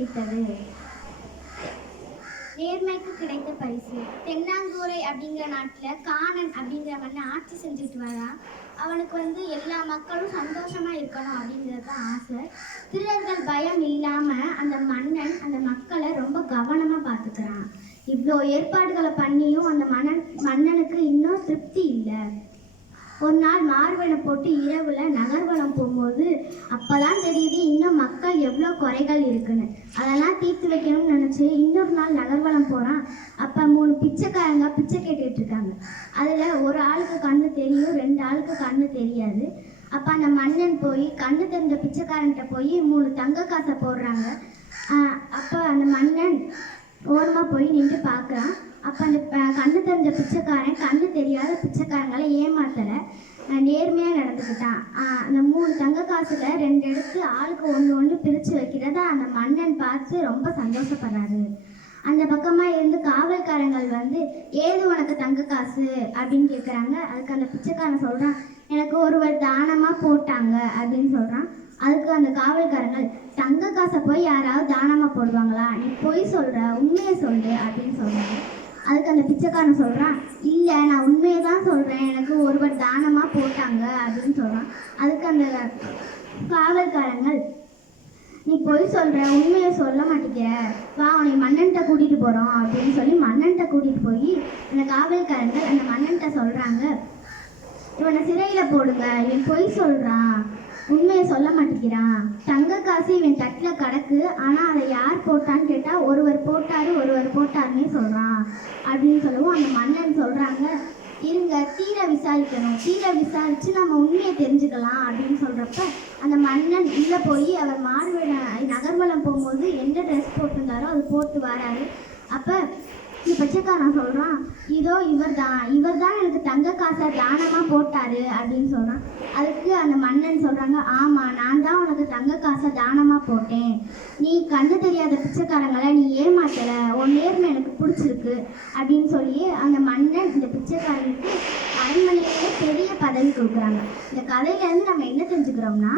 காட்சியளித்தது. நேர்மைக்கு கிடைத்த பரிசு. தென்னாங்கூரை அப்படிங்கிற நாட்டில் காணன் அப்படிங்கிற மன்னன் ஆட்சி செஞ்சுட்டு வரான். அவனுக்கு எல்லா மக்களும் சந்தோஷமா இருக்கணும் அப்படிங்கிறது தான் ஆசை. திருடர்கள் பயம் இல்லாம அந்த மன்னன் அந்த மக்களை ரொம்ப கவனமா பார்த்துக்கிறான். இவ்வளோ ஏற்பாடுகளை பண்ணியும் அந்த மன்னனுக்கு இன்னும் திருப்தி இல்லை. ஒரு நாள் மார்வனை போட்டு இரவுல நகர்வலம் போகும்போது அப்பதான் தெரியுது இன்னும் மக்கள் எவ்வளோ குறைகள் இருக்குன்னு. அதெல்லாம் தீர்த்து வைக்கணும்னு நினைச்சு இன்னொரு நாள் நகர்வலம் போறான். அப்ப 3 பிச்சைக்காரங்க பிச்சை கேட்டுட்டு இருக்காங்க. அதுல ஒரு ஆளுக்கு கண்ணு தெரியும், 2 ஆளுக்கு கண்ணு தெரியாது. அப்ப அந்த மன்னன் போய் கண்ணு தெரிஞ்ச பிச்சைக்காரன்கிட்ட போய் 3 தங்க காசை போடுறாங்க. அப்ப அந்த மன்னன் ஓரமா போய் நின்று பார்க்குறான். அப்போ அந்த கண்ணு தெரிஞ்ச பிச்சைக்காரன் கண்ணு தெரியாத பிச்சைக்காரங்களை ஏமாத்தலை, நேர்மையாக நடந்துக்கிட்டான். அந்த 3 தங்க காசுல 2 எடுத்து ஆளுக்கு 1 பிரித்து வைக்கிறத அந்த மன்னன் பார்த்து ரொம்ப சந்தோஷப்படுறாரு. அந்த பக்கமாக இருந்து காவல்காரங்கள் ஏது உனக்கு தங்க காசு அப்படின்னு கேட்குறாங்க. அதுக்கு அந்த பிச்சைக்காரன் சொல்கிறான், எனக்கு ஒருவர் தானமாக போட்டாங்க அப்படின்னு சொல்கிறான். அதுக்கு அந்த காவல்காரங்கள், தங்க காசை போய் யாராவது தானமாக போடுவாங்களா, நீ பொய் சொல்கிற, உண்மையை சொல்லு அப்படின்னு சொல்கிறாங்க. அதுக்கு அந்த பிச்சைக்காரன் சொல்கிறான், இல்லை நான் உண்மையை தான் சொல்கிறேன், எனக்கு ஒருவர் தானமாக போட்டாங்க அப்படின்னு சொல்கிறான். அதுக்கு அந்த காவல்காரங்கள், நீ பொய் சொல்கிற, உண்மையை சொல்ல மாட்டேங்கிற, வா உன்னை மன்னன்கிட்ட கூட்டிகிட்டு போகிறோம் அப்படின்னு சொல்லி மன்னன்கிட்ட கூட்டிகிட்டு போய் அந்த காவல்காரங்கள் அந்த மன்னன்கிட்ட சொல்கிறாங்க, இவனை சிறையில் போடுங்க, இவன் பொய் சொல்கிறான், உண்மையை சொல்ல மாட்டேங்கிறான், தங்க காசு இவன் தட்டில் கிடக்கு, ஆனால் அதை யார் போட்டான்னு கேட்டால் ஒருவர் போட்டாருன்னே சொல்கிறான் அப்படின்னு சொல்லவும் அந்த மன்னன் சொல்கிறாங்க, இருங்க தீர விசாரிக்கணும், தீர விசாரித்து நம்ம உண்மையை தெரிஞ்சுக்கலாம் அப்படின்னு சொல்கிறப்ப அந்த மன்னன் உள்ளே போய் அவர் நகர்வலம் போகும்போது எந்த ட்ரெஸ் போட்டிருந்தாரோ அது போட்டு வராரு. அப்போ இந்த பிச்சைக்காரன் சொல்கிறான், இதோ இவர் தான் எனக்கு தங்க காசை தானமாக போட்டாரு அப்படின்னு சொல்கிறான். அதுக்கு அந்த மன்னன் சொல்கிறாங்க, ஆமாம் நான் தான் உனக்கு தங்க காசை தானமாக போட்டேன், நீ கண்ணு தெரியாத பிச்சைக்காரங்களை நீ ஏமாத்தலை, உன் நேர்மை எனக்கு பிடிச்சிருக்கு அப்படின்னு சொல்லி அந்த மன்னன் இந்த பிச்சைக்காரனுக்கு அரண்மனையிலேயே பெரிய பதவி கொடுக்குறாங்க. இந்த கதையிலேருந்து நம்ம என்ன தெரிஞ்சுக்கிறோம்னா,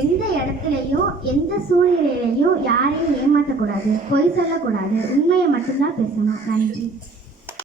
எந்த இடத்துலையும் எந்த சூழ்நிலையிலையும் யாரையும் ஏமாற்றக்கூடாது, பொய் சொல்லக்கூடாது, உண்மையை மட்டும்தான் பேசணும். நன்றி.